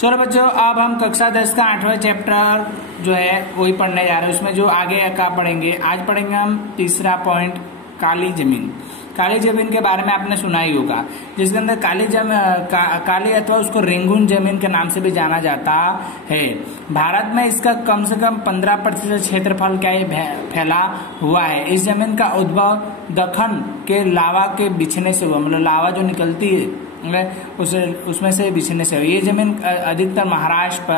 चलो बच्चों, अब हम कक्षा 10 का 8वां चैप्टर जो है वही पढ़ने जा रहे हैं। उसमें जो आगे का पढ़ेंगे, आज पढ़ेंगे हम तीसरा पॉइंट, काली जमीन। काली जमीन के बारे में आपने सुना ही होगा, जिसके अंदर काली अथवा उसको रेंगून जमीन के नाम से भी जाना जाता है। भारत में इसका कम से कम 15% क्षेत्रफल का फैला हुआ है। इस जमीन का उद्भव दक्कन के लावा के बिछने से हुआ, मतलब लावा जो निकलती है उसमें से बिछने से। ये जमीन अधिकतर महाराष्ट्र,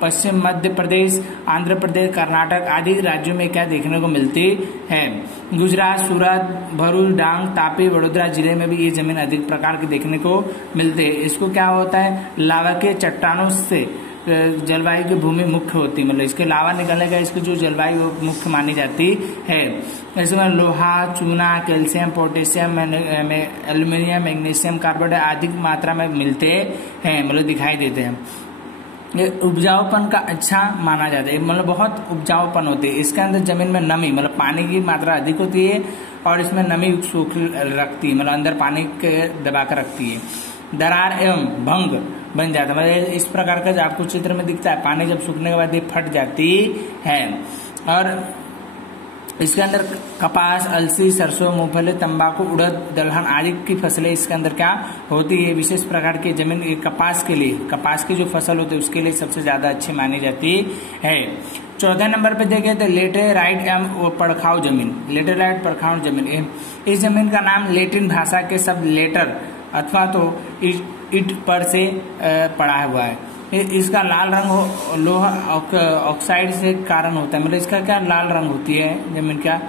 पश्चिम मध्य प्रदेश, आंध्र प्रदेश, कर्नाटक आदि राज्यों में क्या देखने को मिलती है। गुजरात, सूरत, भरूच, डांग, तापी, वडोदरा जिले में भी ये जमीन अधिक प्रकार की देखने को मिलती है। इसको क्या होता है, लावा के चट्टानों से जलवायु की भूमि मुख्य होती है, मतलब इसके लावा निकलने का इसकी जो जलवायु मुख्य मानी जाती है। इसमें लोहा, चूना, calcium, potassium, aluminium, magnesium carbonate आदि मात्रा में मिलते हैं, मतलब दिखाई देते हैं। ये उपजाऊपन का अच्छा माना जाता है, मतलब बहुत उपजाऊपन होती है। इसके अंदर जमीन में नमी, मतलब पानी की मात्रा अधिक होती है और इसमें नमी सूख रखती है, मतलब अंदर पानी के दबा कर रखती है। दरार एवं भंग बन जाता है, मतलब इस प्रकार का जो आपको चित्र में दिखता है, पानी जब सूखने के बाद ये फट जाती है। और इसके अंदर कपास, अलसी, सरसों, मूंगफली, तंबाकू, उड़द, दलहन आदि की फसलें इसके अंदर क्या होती है। विशेष प्रकार की जमीन कपास के लिए, कपास की जो फसल होती है उसके लिए सबसे ज्यादा अच्छी मानी जाती है। चौथे नंबर पे देखें तो लेटेराइट एवं पड़खाव जमीन। लेटेराइट पड़खाव जमीन, इस जमीन का नाम लेटिन भाषा के शब्द लेटर अथवा तो इट पर से पड़ा हुआ है। इसका लाल रंग लोहा ऑक्साइड से कारण होता है, मतलब इसका क्या लाल रंग होती है जमीन, क्या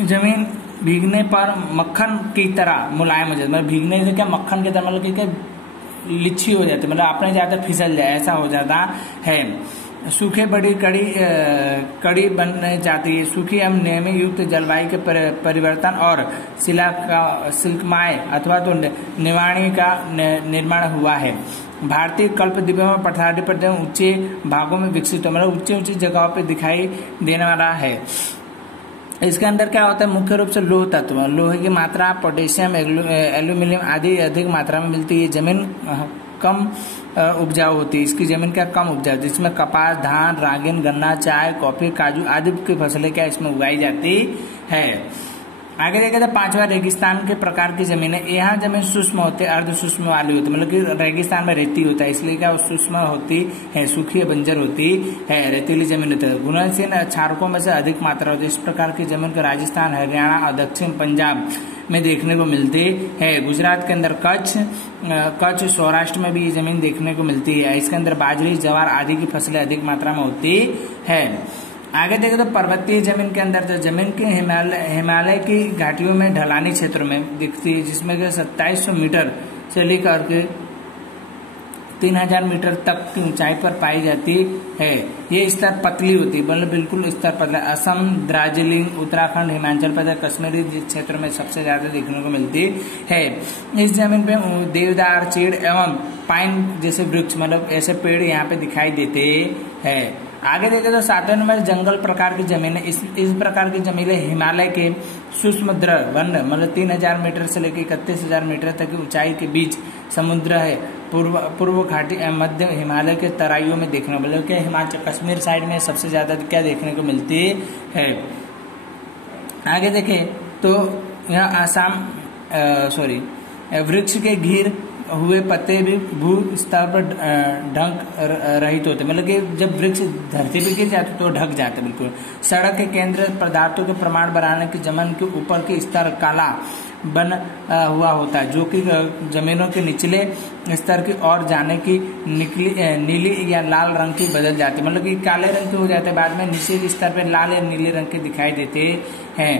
जमीन भीगने पर मक्खन की तरह मुलायम हो जाती है, मतलब भीगने से क्या मक्खन की तरह, मतलब क्या लिच्छी हो जाती है, मतलब आपने ज्यादा फिसल जाए ऐसा हो जाता है। सूखे बड़ी कड़ी बन जाती है। सूखी एवं नमी युक्त जलवायु के परिवर्तन और सिल्कमाय अथवा तो निवाणी का निर्माण हुआ है। भारतीय कल्पद्वीप में पठारी प्रदेश ऊंचे भागों में विकसित हो, मतलब ऊंची जगहों पे दिखाई देने वाला है। इसके अंदर क्या होता है, मुख्य रूप से लोह तत्व, लोहे की मात्रा, पोटेशियम, एल्यूमिनियम आदि अधिक मात्रा में मिलती है। जमीन कम उपजाऊ होती है, इसकी जमीन क्या कम उपजाऊ, जिसमें कपास, धान, रागिन, गन्ना, चाय, कॉफी, काजू आदि की फसलें क्या इसमें उगाई जाती है। आगे देखें तो पांचवा रेगिस्तान के प्रकार की जमीन है। यहाँ जमीन सूक्ष्म होती है, अर्ध सूक्ष्म वाली होती है, मतलब कि रेगिस्तान में रेती होता है इसलिए क्या सूक्ष्म होती है, सूखी बंजर होती है, रेतीली जमीन होती है। गुणनशील क्षारकों में से अधिक मात्रा होती है। इस प्रकार की जमीन को राजस्थान, हरियाणा और दक्षिण पंजाब में देखने को मिलती है। गुजरात के अंदर कच्छ, सौराष्ट्र में भी ये जमीन देखने को मिलती है। इसके अंदर बाजरी, ज्वार आदि की फसलें अधिक मात्रा में होती है। आगे देखें तो पर्वतीय जमीन के अंदर तो जमीन के हिमालय की घाटियों में ढलानी क्षेत्रों में दिखती है, जिसमें 2700 मीटर से लेकर के 3000 मीटर तक की ऊंचाई पर पाई जाती है। ये स्तर पतली होती है, मतलब बिल्कुल स्तर पतला। असम, दार्जिलिंग, उत्तराखंड, हिमाचल प्रदेश, कश्मीरी क्षेत्र में सबसे ज्यादा देखने को मिलती है। इस जमीन पे देवदार, चीड़ एवं पाइन जैसे वृक्ष, मतलब ऐसे पेड़ यहाँ पे दिखाई देते हैं। आगे देखें तो सातवें नंबर जंगल प्रकार की जमीन है। इस प्रकार की जमीनें हिमालय के सुसमुद्र वन, मतलब 3000 मीटर से लेकर 31,000 मीटर तक की ऊंचाई के बीच समुद्र है। पूर्व घाटी एवं मध्य हिमालय के तराइयों में देखने को मतलब कि हिमाचल कश्मीर साइड में सबसे ज्यादा क्या देखने को मिलती है। आगे देखें तो यहाँ आसाम वृक्ष के घिर हुए पत्ते भी भू स्तर पर ढक रहित होते, मतलब कि जब वृक्ष धरती पे गिर जाते तो ढक जाते बिल्कुल। सड़क के केंद्र पदार्थों के प्रमाण बढ़ाने की जमीन के ऊपर के स्तर काला बन हुआ होता है, जो कि जमीनों के निचले स्तर की ओर जाने की नीली या लाल रंग की बदल जाती है, मतलब कि काले रंग के हो जाते हैं, बाद में निचले स्तर पे लाल या नीले रंग के दिखाई देते हैं।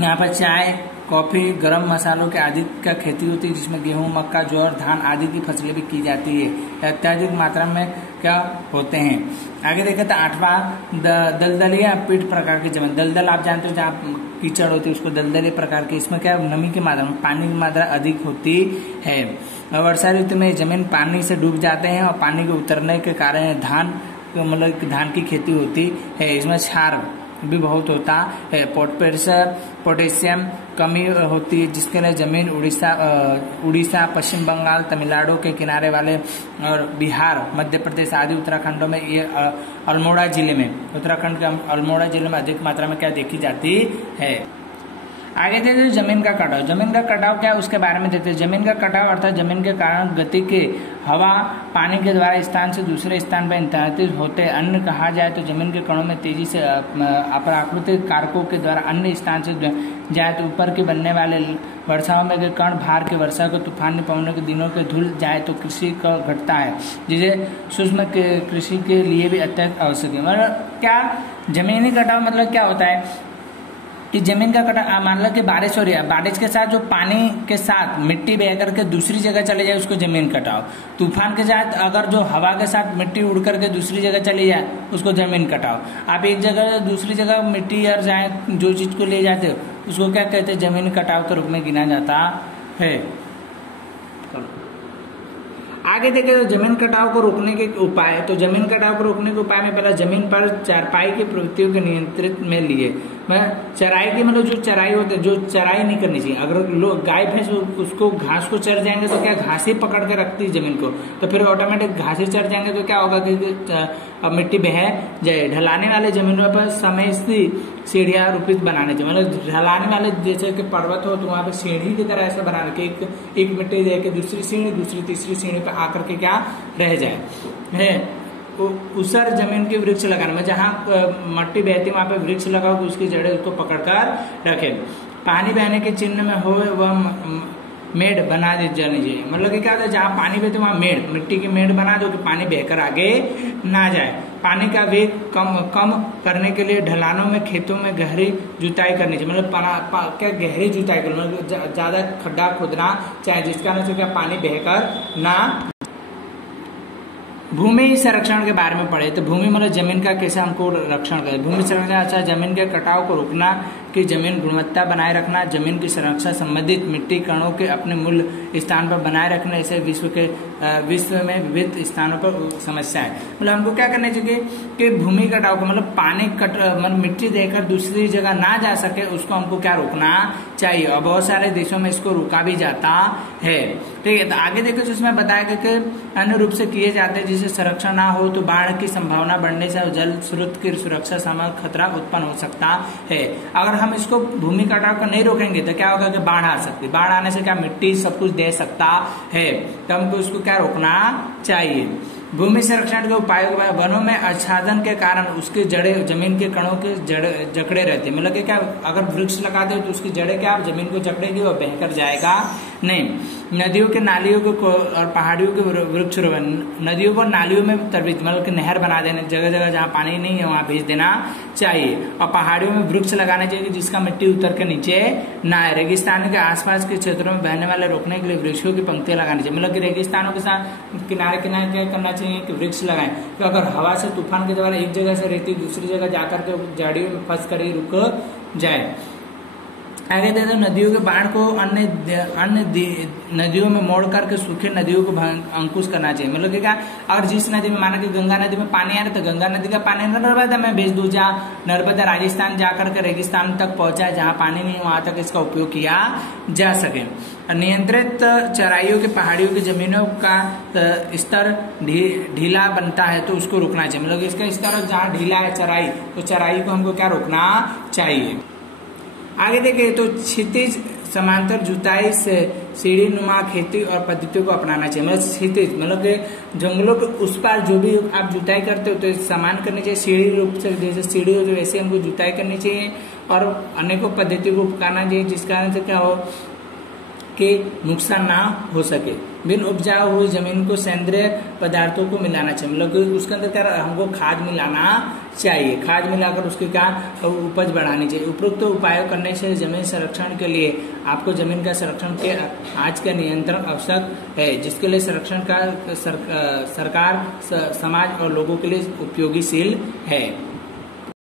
यहाँ पर चाय, कॉफी, गरम मसालों के आदि का खेती होती है, जिसमें गेहूं, मक्का, ज्वार, धान आदि की फसलें भी की जाती है। अत्यधिक मात्रा में क्या होते हैं। आगे देखें तो आठवां दलदलिया पीठ प्रकार की जमीन। दलदल आप जानते हो जहाँ कीचड़ होती है उसको दलदली प्रकार की। इसमें क्या नमी की मात्रा, पानी की मात्रा अधिक होती है। वर्षा ऋतु में जमीन पानी से डूब जाते हैं और पानी के उतरने के कारण धान की खेती होती है। इसमें क्षार भी बहुत होता है। पोटेशियम कमी होती है, जिसके लिए जमीन उड़ीसा, पश्चिम बंगाल, तमिलनाडु के किनारे वाले और बिहार, मध्य प्रदेश आदि उत्तराखंडों में, ये अल्मोड़ा जिले में, उत्तराखंड के अल्मोड़ा जिले में अधिक मात्रा में क्या देखी जाती है। आगे देते हैं जमीन का कटाव। जमीन का कटाव क्या है उसके बारे में देते हैं। जमीन का कटाव अर्थात जमीन के कारण गति के हवा पानी के द्वारा स्थान से दूसरे स्थान पर स्थानांतरित होते अन्य कहा जाए तो जमीन के कणों में तेजी से अप्राकृतिक कारकों के द्वारा अन्य स्थान से जाए तो ऊपर के बनने वाले वर्षाओं में अगर कण भार के वर्षा को तूफानी पवनों के दिनों के धुल जाए तो कृषि का घटता है, जिसे सूक्ष्म कृषि के लिए भी अत्यंत आवश्यक है। मतलब क्या जमीनी कटाव मतलब क्या होता है कि जमीन का कटाव, मान लो कि बारिश हो रही है, बारिश के साथ जो पानी के साथ मिट्टी बह करके दूसरी जगह चले जाए उसको जमीन कटाव। तूफान के साथ अगर जो हवा के साथ मिट्टी उड़ करके दूसरी जगह चली जाए उसको जमीन कटाव। आप एक जगह दूसरी जगह मिट्टी और जाए जो चीज को ले जाते हो उसको क्या कहते हैं, जमीन कटाव के रूप में गिना जाता है। आगे देखें तो जमीन कटाव को रोकने के उपाय। तो जमीन कटाव को रोकने के उपाय में पहला जमीन पर चारपाई की प्रवृत्तियों के नियंत्रित में लिए। मैं चराई की मतलब जो चराई होते है, जो चराई नहीं करनी चाहिए। अगर लोग गाय भैंस उसको घास को चर जाएंगे तो क्या घास ही पकड़ के रखती है जमीन को, तो फिर ऑटोमेटिक घास ही चर जाएंगे तो क्या होगा कि मिट्टी बह जाए। ढलाने वाले जमीनों पर समय सीढ़ियां रूपित बनाने चाहिए। मतलब ढलाने वाले जैसे कि पर्वत हो तो वहां पे सीढ़ी की तरह ऐसे बनाने के एक मिट्टी दे के दूसरी सीढ़ी, दूसरी तीसरी सीढ़ी पे आकर के क्या रह जाए है। उसर जमीन के वृक्ष लगाने में, जहाँ मट्टी बहती वहां पे वृक्ष लगाओ तो उसकी जड़ें उसको पकड़कर रखे। पानी बहने के चिन्ह में हो वह मेड़ बना दी जानी चाहिए। मतलब कि क्या होता है, जहाँ पानी बहते वहां मेड़, मिट्टी की मेड़ बना दो कि पानी बहकर आगे ना जाए। पानी का वेग कम करने के लिए ढलानों में खेतों में गहरी जुताई करनी चाहिए। मतलब क्या गहरी जुताई करनी, मतलब ज्यादा खड्डा खोदना चाहे जिसका कारण से क्या पानी बहकर ना। भूमि संरक्षण के बारे में पढ़े तो भूमि मतलब जमीन का कैसे हमको रक्षण करें। भूमि संरक्षण अच्छा जमीन के कटाव को रोकना, कि जमीन गुणवत्ता बनाए रखना, जमीन की संरक्षा संबंधित मिट्टी कणों के अपने मूल स्थान पर बनाए रखना। ऐसे विश्व में विविध स्थानों पर समस्या है। मतलब हमको क्या करना चाहिए कि भूमि कटाव को मतलब पानी मतलब मिट्टी देकर दूसरी जगह ना जा सके उसको हमको क्या रोकना चाहिए। और बहुत सारे देशों में इसको रोका भी जाता है। ठीक है, तो आगे देखो जिसमें बताया गया कि अन्य रूप से किए जाते हैं जिससे संरक्षण ना हो तो बाढ़ की संभावना बढ़ने से जल स्रोत की सुरक्षा सामग्री खतरा उत्पन्न हो सकता है। अगर हम इसको भूमि कटाव का नहीं रोकेंगे तो क्या होगा कि बाढ़ आ सकती है। बाढ़ आने से क्या मिट्टी सब कुछ दे सकता है, तो हमको इसको क्या रोकना चाहिए। भूमि संरक्षण के उपायों के बाद वनों में आच्छादन के कारण उसकी जड़ें जमीन के कणों के जकड़े रहती है। मतलब कि क्या अगर वृक्ष लगा दे तो उसकी जड़ें क्या जमीन को जकड़ेगी और बहकर जाएगा नहीं। नदियों के नालियों को और पहाड़ियों के वृक्षारोपण, नदियों को नालियों में तरबीज मतलब कि नहर बना देने, जगह जगह जहाँ पानी नहीं है वहां भेज देना चाहिए। और पहाड़ियों में वृक्ष लगाने चाहिए जिसका मिट्टी उतर के नीचे ना आए। रेगिस्तान के आसपास के क्षेत्रों में बहने वाले रोकने के लिए वृक्षों की पंक्तियां लगानी चाहिए। मतलब कि रेगिस्तानों के साथ किनारे किनारे क्या करना चाहिए कि वृक्ष लगाएं। तो अगर हवा से तूफान के द्वारा एक जगह से रेती दूसरी जगह जाकर के झाड़ियों में फंस कर ही रुक जाए। आगे दे दो नदियों के बाढ़ को अन्य नदियों में मोड़ करके सूखे नदियों को अंकुश करना चाहिए। मतलब कि क्या अगर जिस नदी में माना कि गंगा नदी में पानी आ रहा है तो गंगा नदी का पानी नर्मदा में भेज दो, जहाँ नर्मदा राजस्थान जाकर के रेगिस्तान तक पहुंचा है, जहाँ पानी नहीं वहां तक इसका उपयोग किया जा सके। नियंत्रित चराइयों के पहाड़ियों की जमीनों का स्तर ढीला बनता है तो उसको रोकना चाहिए। मतलब इसका स्तर जहाँ ढीला है चराई, तो चराई को हमको क्या रोकना चाहिए। आगे देखिए तो क्षितिज समांतर जुताई से सीढ़ी नुमा खेती और पद्धतियों को अपनाना चाहिए। मतलब क्षितिज मतलब कि जंगलों के उस पार जो भी आप जुताई करते हो तो समान करनी चाहिए। सीढ़ी रूप से जैसे सीढ़ी हो तो वैसे हमको जुताई करनी चाहिए और अनेकों पद्धतियों को अपनाना चाहिए जिस कारण से क्या हो कि नुकसान ना हो सके। बिन उपजाऊ हुई जमीन को सेंद्रीय पदार्थों को मिलाना चाहिए। मतलब कि उसके अंदर क्या हमको खाद मिलाना चाहिए। खाद मिलाकर उसकी क्या उपज बढ़ानी चाहिए। उपरोक्त उपायों करने से जमीन संरक्षण के लिए आपको जमीन का संरक्षण के आज का नियंत्रण आवश्यक है, जिसके लिए संरक्षण का सरकार समाज और लोगों के लिए उपयोगीशील है।